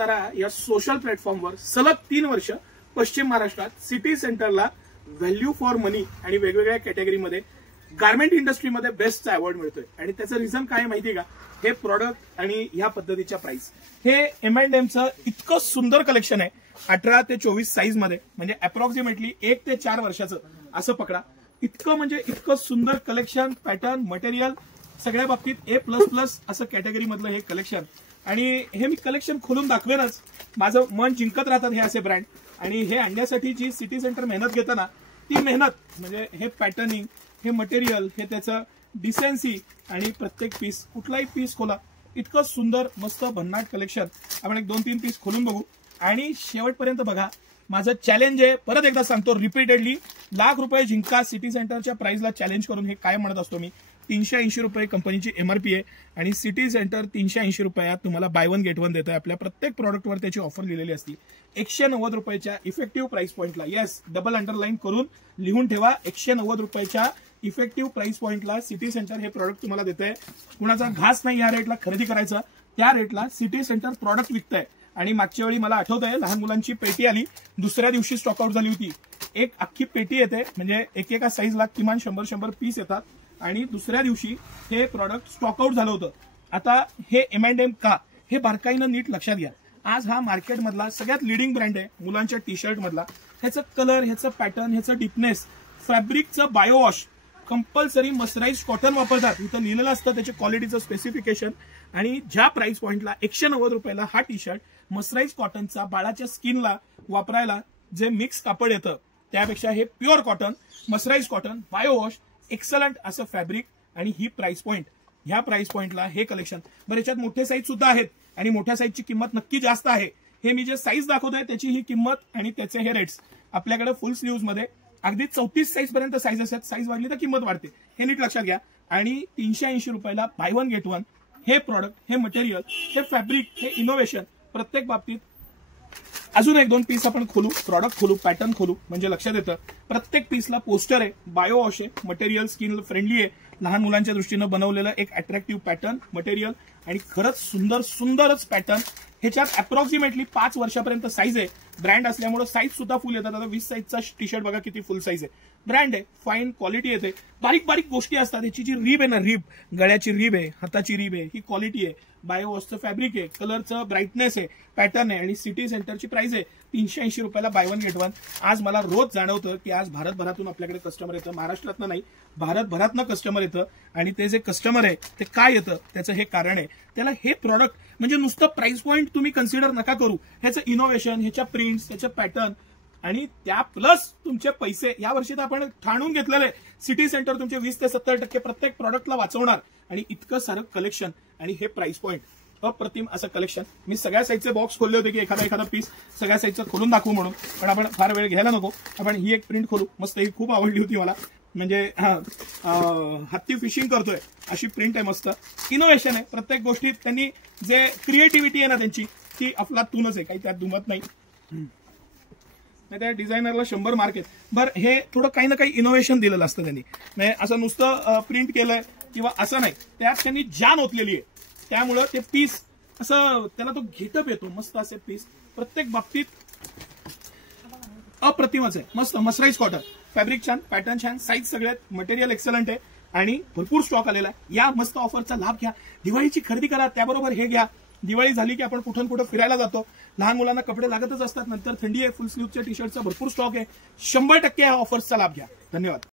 तारा या सोशल प्लॅटफॉर्मवर सलग 3 वर्ष पश्चिम महाराष्ट्रात सिटी सेंटरला व्हॅल्यू फॉर मनी आणि वेगवेगळ्या कॅटेगरीमध्ये गार्मेंट इंडस्ट्रीमध्ये बेस्टचा अवॉर्ड मिळतोय. आणि त्याचं रिझन काय माहिती का? हे प्रॉडक्ट आणि ह्या पद्धतीच्या प्राइस. हे M&Mचं इतकं सुंदर कलेक्शन आहे 18 ते 24 साईज मध्ये, म्हणजे अप्रॉक्सिमेटली 1 ते 4 वर्षाचं असं पकडा. इतकं सुंदर कलेक्शन, पॅटर्न, मटेरियल सगळ्या बाबतीत A++ असं कॅटेगरी मधलं हे कलेक्शन. आणि हे मी कलेक्शन खोलून दाखवेनच, माझं मन जिंकत राहतात हे असे ब्रँड. आणि हे आणण्यासाठी जी सिटी सेंटर मेहनत घेतं ना, ती मेहनत म्हणजे हे पॅटर्निंग, हे मटेरियल, हे त्याचं डिसेन्सी आणि प्रत्येक पीस, कुठलाही पीस खोला इतकं सुंदर मस्त भन्नाट कलेक्शन. आपण एक 2-3 पीस खोलून बघू आणि शेवटपर्यंत बघा. माझं चॅलेंज आहे, परत एकदा सांगतो रिपीटेडली, ₹1,00,000 जिंका सिटी सेंटरच्या प्राइसला चॅलेंज करून. हे काय म्हणत असतो मी, ₹380 कंपनीची MRP आहे आणि सिटी सेंटर ₹380 तुम्हाला बाय वन गेट वन देतोय. आपल्या प्रत्येक प्रॉडक्टवर त्याची ऑफर लिहिलेली असते. ₹190 इफेक्टिव्ह प्राइस पॉइंटला, येस डबल अंडरलाईन करून लिहून ठेवा, ₹190 इफेक्टिव्ह प्राइस पॉइंटला सिटी सेंटर हे प्रॉडक्ट तुम्हाला देते. कुणाचा घास नाही या रेटला खरेदी करायचं, त्या रेटला सिटी सेंटर प्रॉडक्ट विकतंय. आणि मागच्या वेळी मला आठवतंय लहान मुलांची पेटी आली, दुसऱ्या दिवशी स्टॉकआउट झाली होती. एक अख्खी पेटी येते, म्हणजे एकेका साईजला किमान 100 पीस येतात आणि दुसऱ्या दिवशी हे प्रॉडक्ट स्टॉकआउट झालं होतं. आता हे M&M का, हे बारकाईनं नीट लक्षात घ्या. आज हा मार्केटमधला सगळ्यात लिडिंग ब्रँड आहे मुलांच्या टी शर्ट मधला. ह्याचं कलर, ह्याचं पॅटर्न, ह्याचं deafness, फॅब्रिकचं biowash, compulsory mercerise cotton वापरतात. इथं लिहिलेलं असतं त्याच्या क्वालिटीचं स्पेसिफिकेशन. आणि ज्या प्राइस पॉइंटला ₹190 हा टी शर्ट मर्सराइज कॉटनचा बाळाच्या स्किनला वापरायला जे मिक्स कापड येतं, त्यापेक्षा हे pure cotton, mercerise cotton, biowash, excellent असं फॅब्रिक आणि ही प्राइस पॉइंट. ह्या प्राइस पॉइंटला हे कलेक्शन. बरं, याच्यात मोठे साईज सुद्धा आहेत आणि मोठ्या साईजची किंमत नक्की जास्त आहे. हे मी जे साईज दाखवतोय त्याची ही किंमत आणि त्याचे हे रेट्स. आपल्याकडे फुल स्लीव्ह मध्ये अगदी 34 साईज पर्यंत साईज असतात. साईज वाढली तर किंमत वाढते, हे नीट लक्षात घ्या. आणि ₹380 बाय वन गेट वन हे प्रॉडक्ट, हे मटेरियल, हे फॅब्रिक, हे इनोव्हेशन प्रत्येक बाबतीत. अजून 1-2 पीस आपण खोलू, प्रॉडक्ट खोलू, पॅटर्न खोलू, म्हणजे लक्षात येतं. प्रत्येक पीसला पोस्टर आहे, बायोवॉश आहे, मटेरियल स्किन फ्रेंडली आहे, लहान मुलांच्या दृष्टीनं बनवलेलं एक अट्रॅक्टिव्ह पॅटर्न, मटेरियल आणि खरंच सुंदरच पॅटर्न. ह्याच्यात अप्रॉक्सिमेटली 5 वर्षापर्यंत साईज आहे. ब्रँड असल्यामुळे साईज सुद्धा फुल येतात. आता 20 साईजचा टी शर्ट बघा किती फुल साईज आहे. ब्रँड आहे, फाईन क्वालिटी येते. बारीक गोष्टी असतात. ह्याची जी रिब आहे ना, रिब, गळ्याची रिब आहे, हाताची रिब आहे, ही क्वालिटी आहे. बायोवॉशचं फॅब्रिक आहे, कलरचं ब्राईटनेस आहे, पॅटर्न आहे आणि सिटी सेंटरची प्राइस आहे ₹380 बाय वन गेट वन. आज मला रोज जाणवतं की आज भारतभरातून आपल्याकडे कस्टमर येतं, महाराष्ट्रातनं नाही भारतभरातनं कस्टमर येतं. आणि ते जे कस्टमर आहे ते काय येतं त्याचं हे कारण आहे. त्याला हे प्रॉडक्ट म्हणजे नुसतं प्राइस पॉइंट तुम्ही कन्सिडर नका करू. ह्याचं इनोव्हेशन, ह्याच्या प्रिंट्स, ह्याचं पॅटर्न आणि त्या प्लस तुमचे पैसे. या वर्षी तर आपण ठाणून घेतलेलं आहे सिटी सेंटर तुमचे 20 ते 70% प्रत्येक प्रॉडक्टला वाचवणार. आणि इतकं सारं कलेक्शन आणि हे प्राइस पॉइंट, अप्रतिम असं कलेक्शन. मी सगळ्या साईजचे बॉक्स खोलले होते की एखादा पीस सगळ्या साईजचं खोलून दाखवू म्हणून, पण आपण फार वेळ घ्यायला नको. आपण ही एक प्रिंट खोलू, मस्त, ही खूप आवडली होती मला. म्हणजे हत्ती फिशिंग करतोय अशी प्रिंट आहे, मस्त इनोव्हेशन आहे. प्रत्येक गोष्टीत त्यांनी जे क्रिएटिव्हिटी आहे ना त्यांची, ती अफलातूनच आहे, काही त्यात दुमत नाही. त्या डिझायनरला 100 मार्क आहेत. बरं, हे थोडं काही ना काही इनोव्हेशन दिलेलं असतं त्यांनी. म्हणजे असं नुसतं प्रिंट केलंय किंवा असं नाही, त्यात त्यांनी जान ओतलेली आहे. त्यामुळं ते पीस असं त्याला तो घेटअप येतो, मस्त असे पीस प्रत्येक बाबतीत अप्रतिमच आहे. मस्त मर्सराइज कॉटन, फॅब्रिक छान, पॅटर्न छान, साईज सगळ्यात, मटेरियल एक्सलंट आहे आणि भरपूर स्टॉक आलेला आहे. या मस्त ऑफरचा लाभ घ्या, दिवाळीची खरेदी करा, त्याबरोबर हे घ्या. दिवाळी झाली की आपण कुठून फिरायला जातो, लहान मुलांना कपडे लागतच असतात, नंतर थंडी आहे, फुल स्लीव्हच्या टी शर्टचा भरपूर स्टॉक आहे. 100% या ऑफर्सचा लाभ घ्या. धन्यवाद.